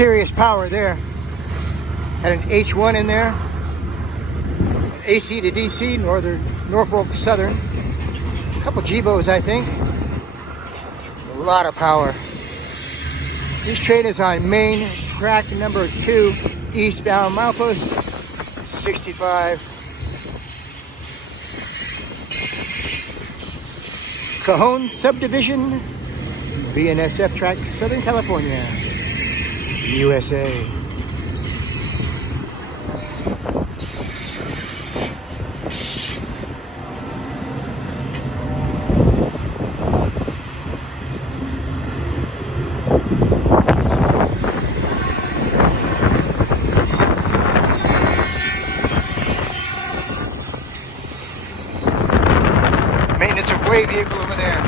serious power there. Had an H1 in there. AC to DC, Norfolk Southern. A couple G-Bos, I think. A lot of power. This train is on main track number 2, eastbound, milepost 65. Cajon subdivision, BNSF track, Southern California, USA. Maintenance of way vehicle over there.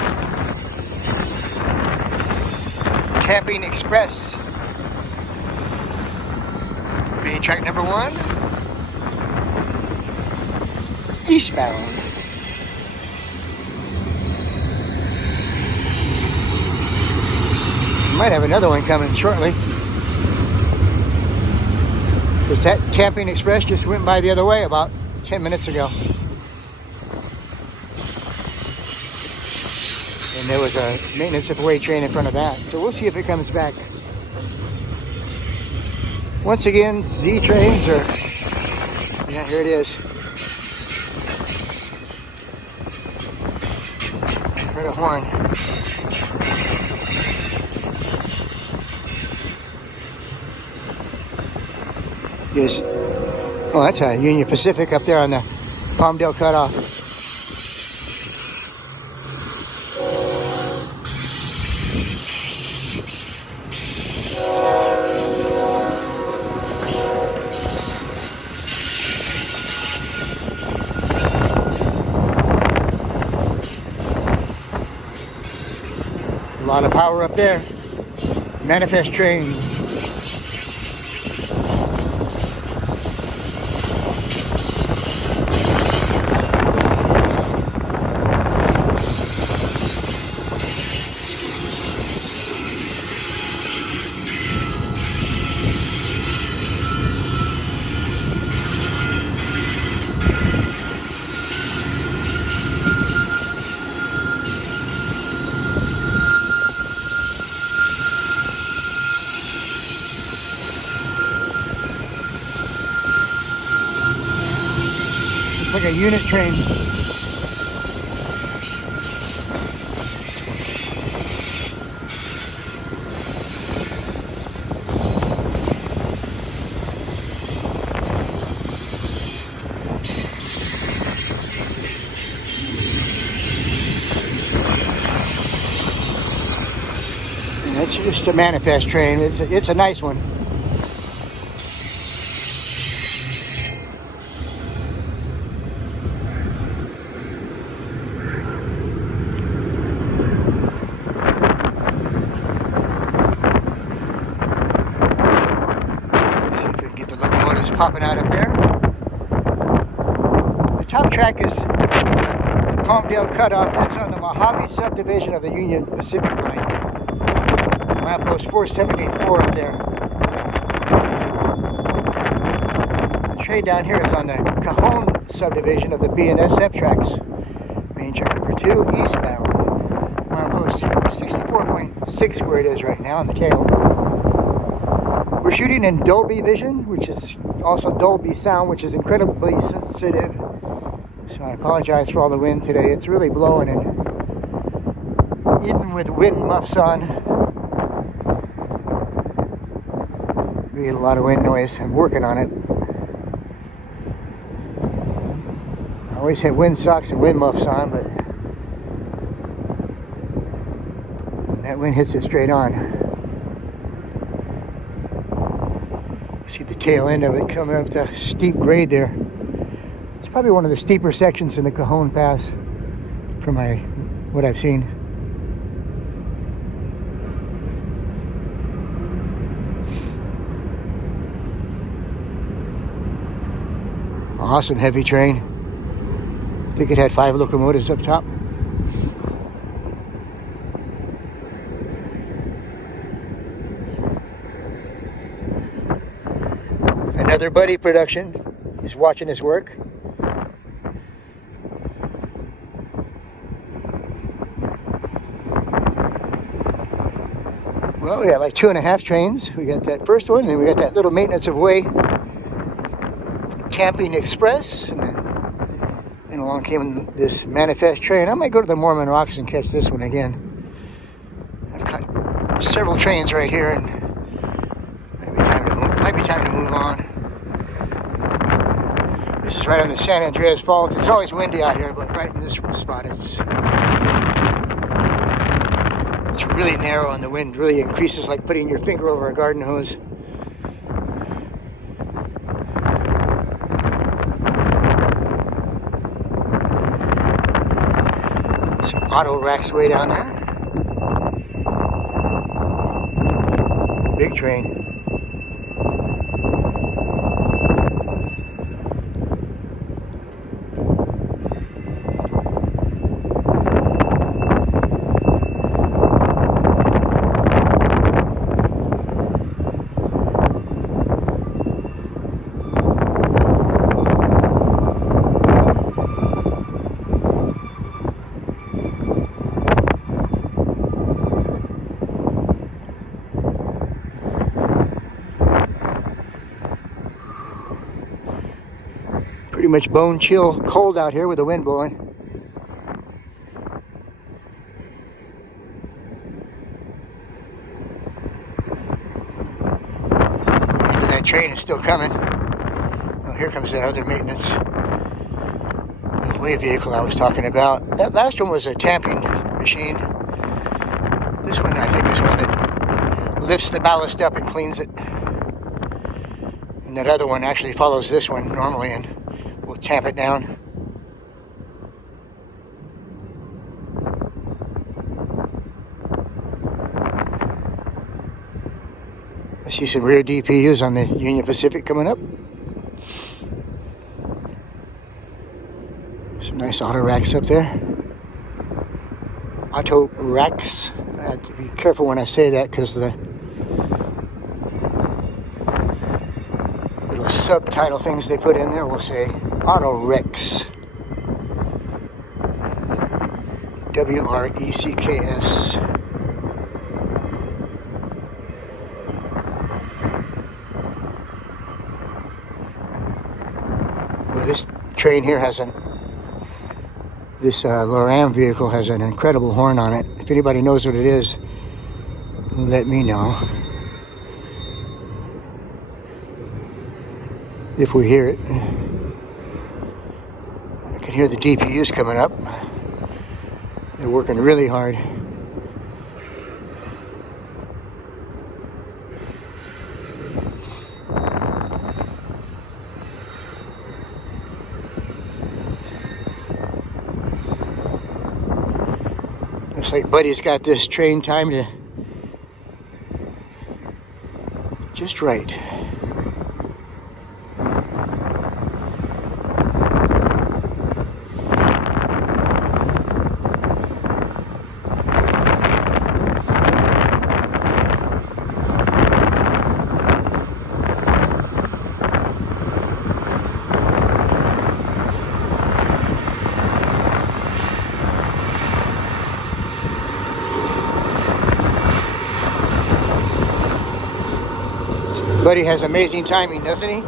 Camping Express. Main track number 1. Eastbound. Might have another one coming shortly. Because that Camping Express just went by the other way about 10 minutes ago. And there was a maintenance of way train in front of that. So we'll see if it comes back. Once again, Z trains are, yeah, here it is. Heard a horn. Yes. Oh, that's a Union Pacific up there on the Palmdale cutoff. A lot of power up there. Manifest train. Like a unit train. And that's just a manifest train. It's a nice one. Popping out up there. The top track is the Palmdale cutoff. That's on the Mojave subdivision of the Union Pacific line. Milepost 474 up there. The train down here is on the Cajon subdivision of the BNSF tracks. Main track number 2, eastbound. Milepost 64.6 where it is right now on the tail. We're shooting in Dolby vision, which is also Dolby sound, which is incredibly sensitive. So I apologize for all the wind today. It's really blowing, and even with wind muffs on, we get a lot of wind noise. I'm working on it. I always have wind socks and wind muffs on, but when that wind hits it straight on. See the tail end of it coming up the steep grade there. It's probably one of the steeper sections in the Cajon Pass from what I've seen. Awesome heavy train. I think it had 5 locomotives up top. another buddy production. He's watching his work. Well, we got like 2.5 trains. We got that first one, and we got that little maintenance of way camping express, and then along came this manifest train. I might go to the Mormon Rocks and catch this one again. I've got several trains right here, and might be time to move on. This is right on the San Andreas Fault. It's always windy out here, but right in this spot, it's really narrow, and the wind really increases like putting your finger over a garden hose. Some auto racks way down there. Big train. Pretty much bone chill cold out here with the wind blowing. The end of that train is still coming. Well, here comes that other maintenance way vehicle I was talking about. That last one was a tamping machine. This one, I think, is one that lifts the ballast up and cleans it. And that other one actually follows this one normally and will tamp it down. I see some rear DPUs on the Union Pacific coming up. Some nice auto racks up there. Auto racks. I have to be careful when I say that because the little subtitle things they put in there will say Auto Rex. W-R-E-C-K-S. Well, this train here has this Loram vehicle has an incredible horn on it. If anybody knows what it is, let me know. If we hear it. I can hear the DPUs coming up. They're working really hard. Looks like Buddy's got this train timed just right. Buddy has amazing timing, doesn't he?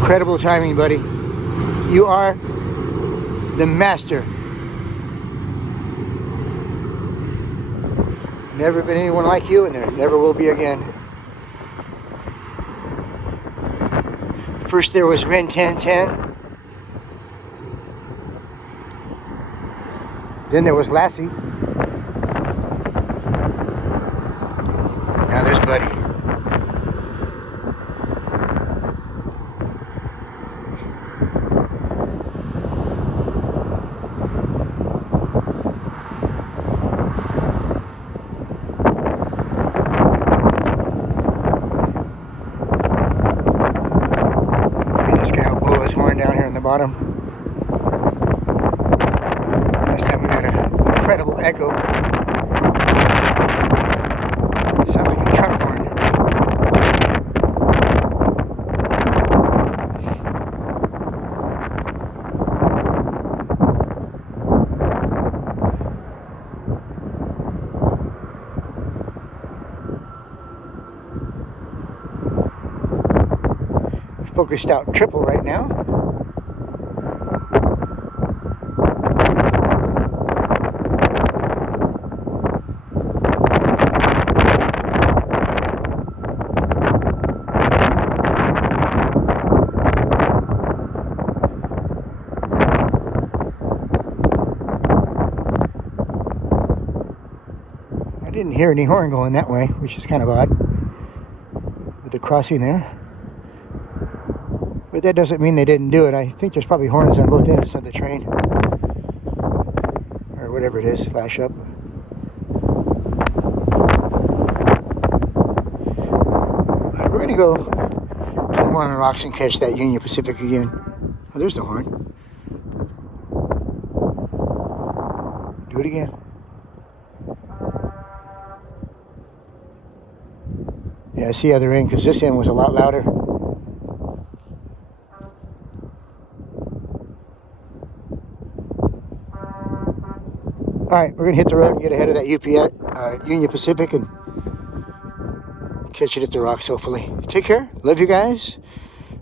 Incredible timing, buddy. You are the master. Never been anyone like you, and there never will be again. First there was Ren 1010. Then there was Lassie. Now there's Buddy. this horn down here on the bottom. Last time we got an incredible echo. Sound like a truck horn. Focused out triple right now. I didn't hear any horn going that way, which is kind of odd with the crossing there. But that doesn't mean they didn't do it. I think there's probably horns on both ends of the train. Or whatever it is, Lash-up. Alright, we're going to go to the Mormon Rocks and catch that Union Pacific again. Oh, there's the horn. Do it again. Yeah, I see other end because this end was a lot louder. Alright, we're going to hit the road and get ahead of that Union Pacific and catch it at the rocks, hopefully. Take care. Love you guys.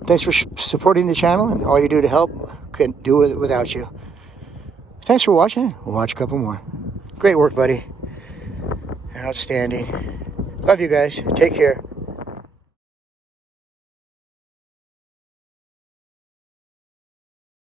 Thanks for supporting the channel and all you do to help. Couldn't do it without you. Thanks for watching. We'll watch a couple more. Great work, buddy. Outstanding. Love you guys. Take care.